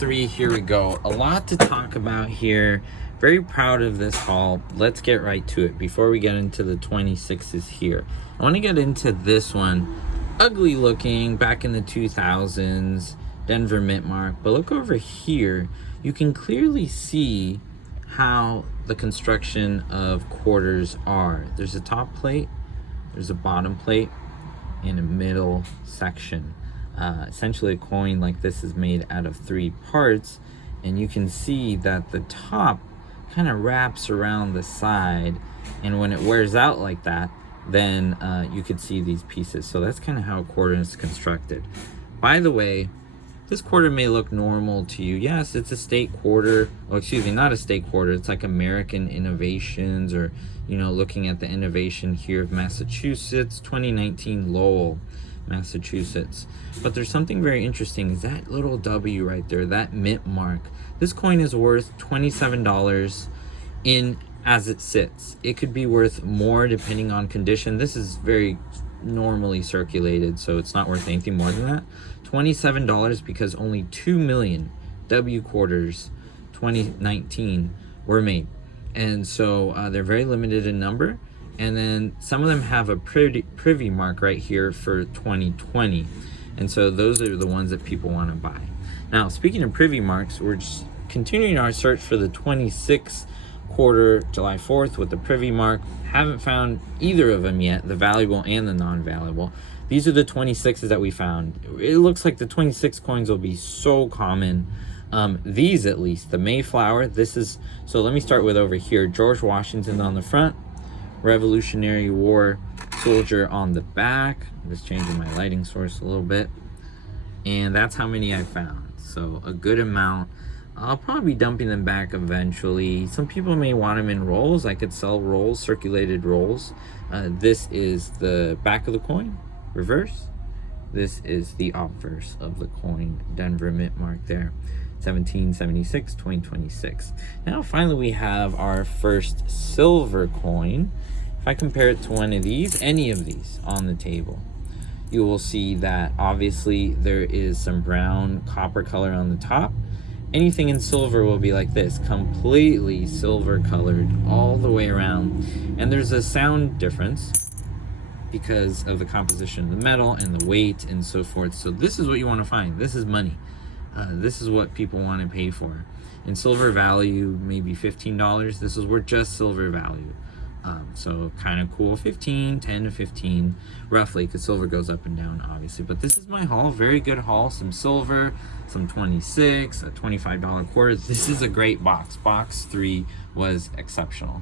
3, here we go. A lot to talk about here. Very proud of this haul. Let's get right to it before we get into the 26s here. I want to get into this one. Ugly looking, back in the 2000s, Denver Mint Mark. But look over here. You can clearly see how the construction of quarters are. There's a top plate, there's a bottom plate, and a middle section. Essentially a coin like this is made out of 3 parts, and you can see that the top kind of wraps around the side, and when it wears out like that, then you could see these pieces. So that's kind of how a quarter is constructed. By the way, this quarter may look normal to you. Yes, it's a state quarter. Oh, excuse me, not a state quarter. It's like American Innovations, or, you know, looking at the innovation here of Massachusetts, 2019 Lowell, Massachusetts. But there's something very interesting, is that little W right there, that mint mark. This coin is worth $27 in as it sits. It could be worth more depending on condition. This is very normally circulated, so it's not worth anything more than that. $27 because only 2 million W quarters 2019 were made, and so they're very limited in number. And then some of them have a privy mark right here for 2020, and so those are the ones that people want to buy. Now, speaking of privy marks, we're just continuing our search for the 26 quarter July 4th with the privy mark. Haven't found either of them yet, the valuable and the non-valuable. These are the 26s that we found. It looks like the 26 coins will be so common. These, at least, the Mayflower, this is, so let me start with over here. George Washington on the front, Revolutionary War soldier on the back. I'm just changing my lighting source a little bit. And that's how many I found. So a good amount. I'll probably be dumping them back eventually. Some people may want them in rolls. I could sell rolls, circulated rolls. This is the back of the coin, reverse. This is the obverse of the coin, Denver Mint Mark there. 1776, 2026. Now finally we have our first silver coin. If I compare it to one of these, any of these on the table, you will see that obviously there is some brown copper color on the top. Anything in silver will be like this, completely silver colored all the way around. And there's a sound difference because of the composition of the metal and the weight and so forth. So this is what you want to find. This is money. This is what people want to pay for. In silver value, maybe $15. This is worth just silver value. So kind of cool. 10 to 15 roughly, because silver goes up and down obviously. But this is my haul. Very good haul. Some silver, some 26, a $25 quarter. This is a great box. Box 3 was exceptional.